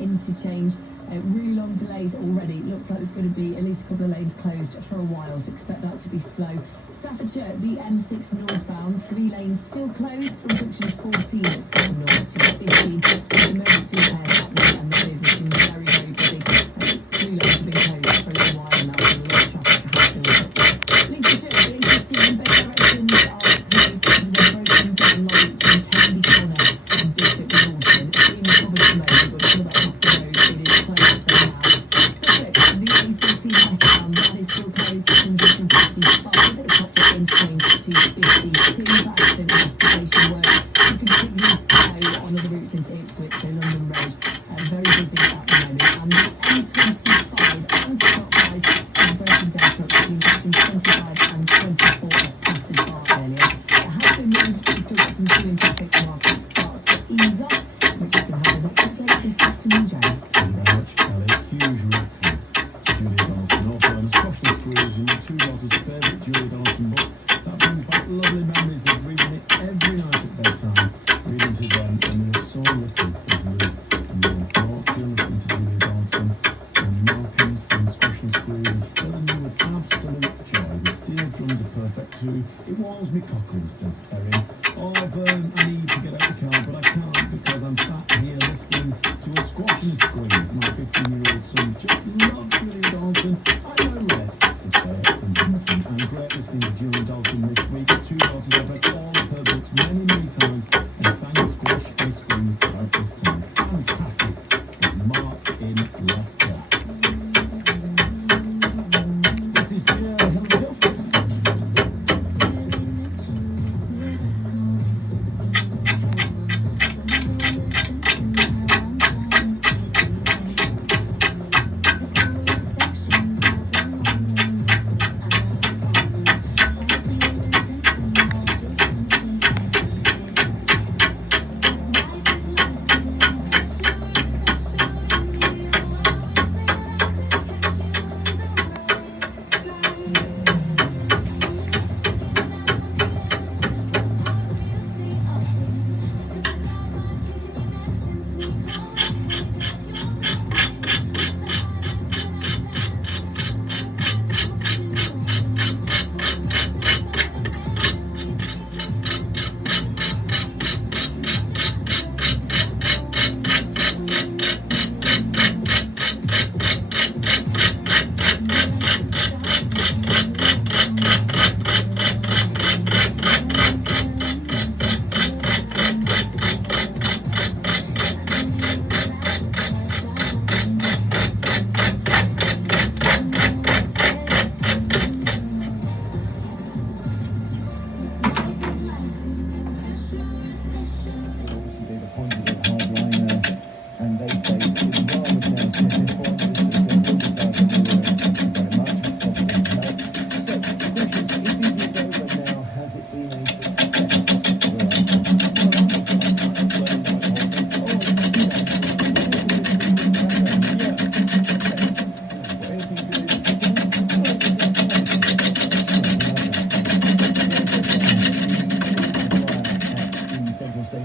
Interchange. Really long delays already. Looks like there's going to be at least a couple of lanes closed for a while, so expect that to be slow. Staffordshire, the M6 northbound, 3 lanes still closed from junction 14 at 7 north to 15. Emergency repairs happening and that is looking very, very busy. 2 lanes have been closed for a little while now, so a lot of traffic has built up. Lincolnshire, the A15 in both directions are closed because of the broken down Norwich and Candy Corner and Bishop Norton. It's been recovered from over, but it's about half the road. It is closed for now. Suffolk, the A14 westbound, that is still closed from junction 55 at the top of interchange to 52. That's investigation work to continue slow on other routes into Ipswich, so London Road. Very busy at the moment. And the M25 anti-clockwise is breaking down for between junction 25 and 24 at Patton Bar earlier. It has been moved, but we've still got some queuing traffic whilst it starts to ease up, which is going to have an update this afternoon, Joe. Thank you very much, Ellie. Huge reaction to Julia Donaldson. Also, I'm a special schools and my 2 daughters' favourite Julia Donaldson book. That brings back lovely memories of reading it every night at bedtime, reading to them, and they're so lucky to read. And they're listening to Julia Donaldson and Malcolm's and special schools, filling me with absolute joy. The steel drums are perfect too. It warms me cockles, says Erin. Oh, Vern, I need to get out the car, but I can't because I'm sat here listening to a squash and squeeze. My 15-year-old son just loves Julia Donaldson. I know Red, says Faye from Brighton. I'm great listening to Julia Donaldson this week. 2 daughters have read all of her books many, many times and sang squash and squeeze throughout this time. Fantastic, says Mark in Leicester. This is Joe. Here we go.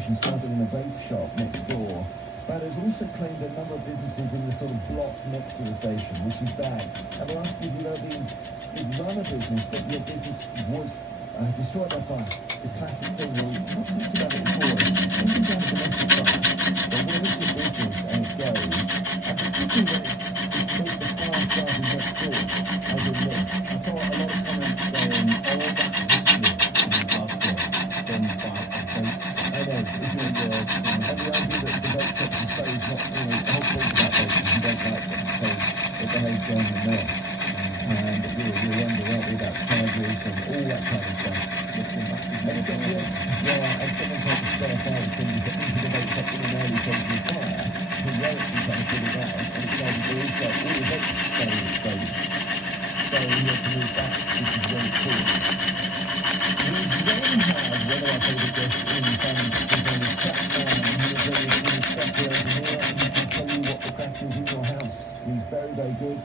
station started in a vape shop next door, but has also claimed a number of businesses in the sort of block next to the station, which is bad. And they asked if you'd run a business, but your business was destroyed by fire. The classic thing, we've not talked about it before, is when you have a domestic fire, then where is your business and it goes, and particularly when it's because the fire started next door, as in this. I saw a lot of comments saying, all that history in the last year done by a vape. I know, it's really good. And the idea that the vape shops are closed, not, the whole point about vapes is you don't like them, so it behaves going in there. And you're wondering, aren't we, about charges and all that kind of stuff. Yeah, and someone tried to start a fire things that into the vape shop in an early stage of fire, heroically trying to put it out, and it started to all start, all the vapes started exploding. So we had to move back, which is very cool. We then had one of our favourite guests in Simon, his name is Jack Mann, and he is very cool structural engineer, and he can tell you what the crack is in your house. He's very, very good.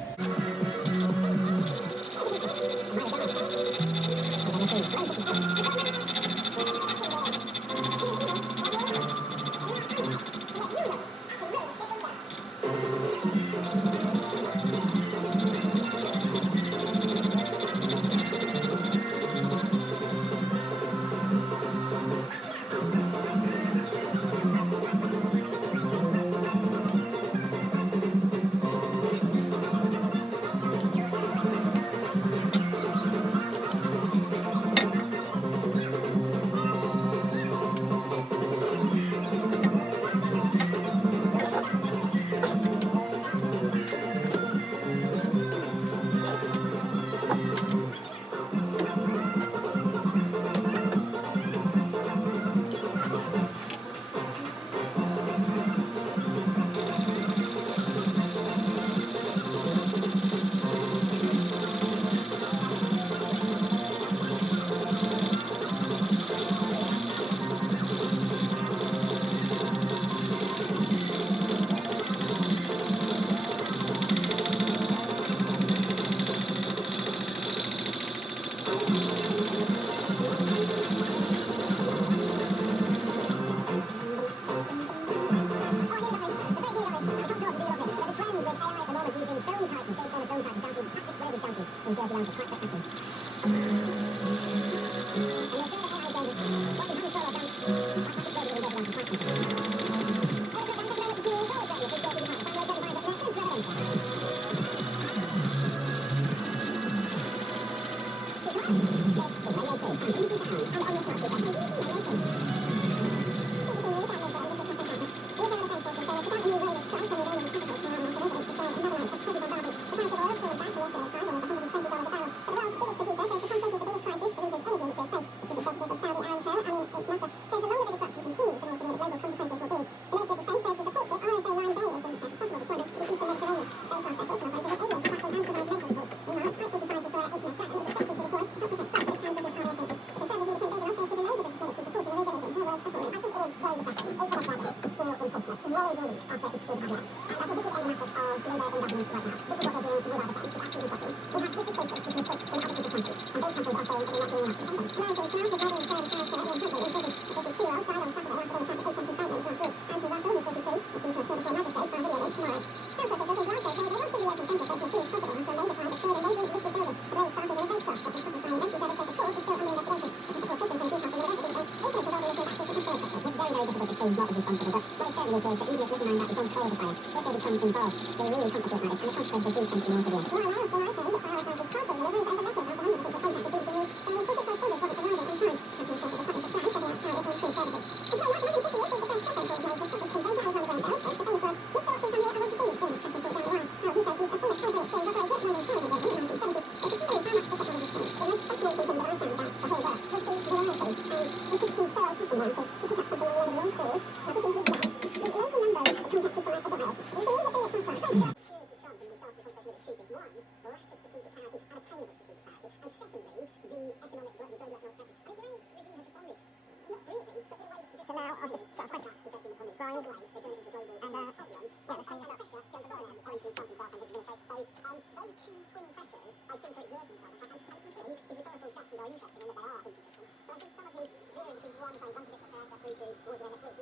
are interesting in that they are inconsistent. But I think some of his really key one-time unconditional surrender through to Wars of the Next Week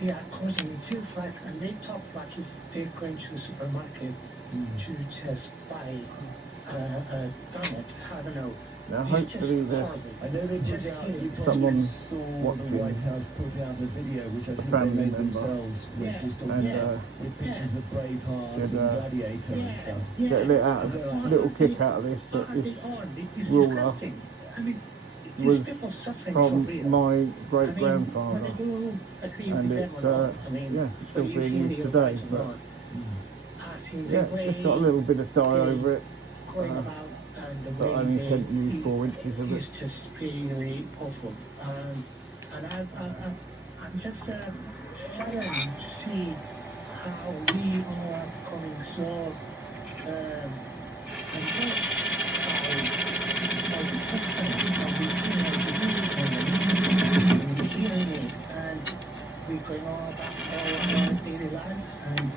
They are causing 2 flats, and the top flat is they're going to the supermarket to just buy a donut. I don't know. Now, It's hopefully, just the horrible. I know they put out, you probably Someone saw the watching White House put out a video, which I think they family made member. themselves, which Yeah. was talking And, about with pictures of Braveheart did, and Gladiator and stuff. Yeah. get a little kick out of this, but this It's ruler disgusting. I mean, these was people suffering from for real. my great I grandfather, mean, whether you agree and with it's them or not, I mean, yeah, still whether you being feel used you're today. right or But not, I think yeah, the way it's just got a little bit of dye it's over it, going uh, about and the but way only they sent you eat 4 inches of it. is just really awful. And I'm just saddened to see how we are becoming so and we going on about our daily lives, and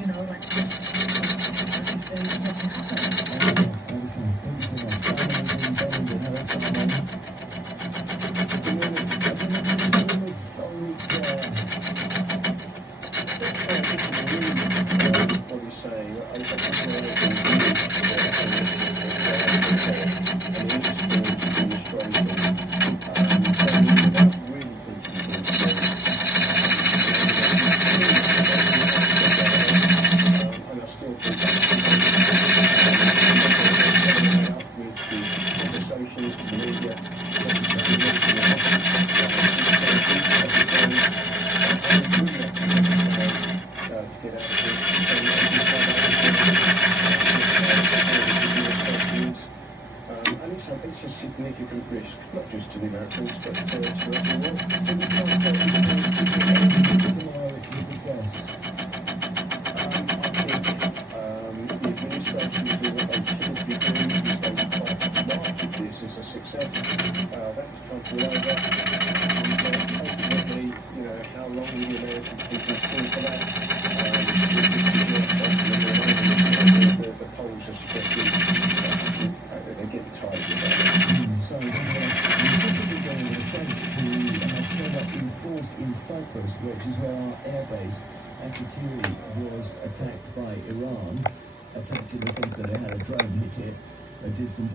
you know, like say nothing happened. Awesome. Thank you so much. Simon is in Birmingham. Hello, Simon. It's a significant risk, not just to the Americans, but to the world. So we can't say tomorrow it's a success. I think the administration is doing what they should be doing, is they try to market this as a success. That's totally over. Ultimately, you know, how long will the American people fall for that? The polls are suggesting they're getting tired of that. So we typically go with the French who have turned up in force in Cyprus, which is where our airbase Akatiri was attacked by Iran. Attacked in the sense that they had a drone hit it. They did some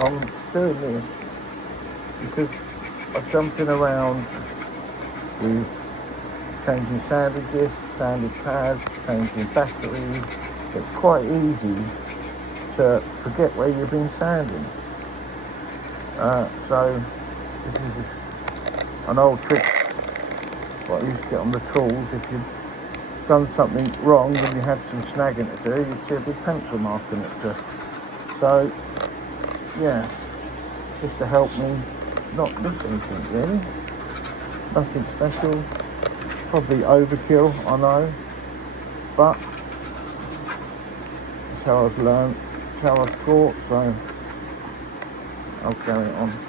I'm doing this because I'm jumping around with changing sanding discs, sanding pads, changing batteries. It's quite easy to forget where you've been sanding. So this is an old trick what I used to get on the tools. If you've done something wrong and you had some snagging to do, you'd see a big pencil mark in it. So yeah, just to help me not miss anything really. Nothing special, probably overkill, I know, but it's how I've learned, it's how I've taught, so I'll carry it on.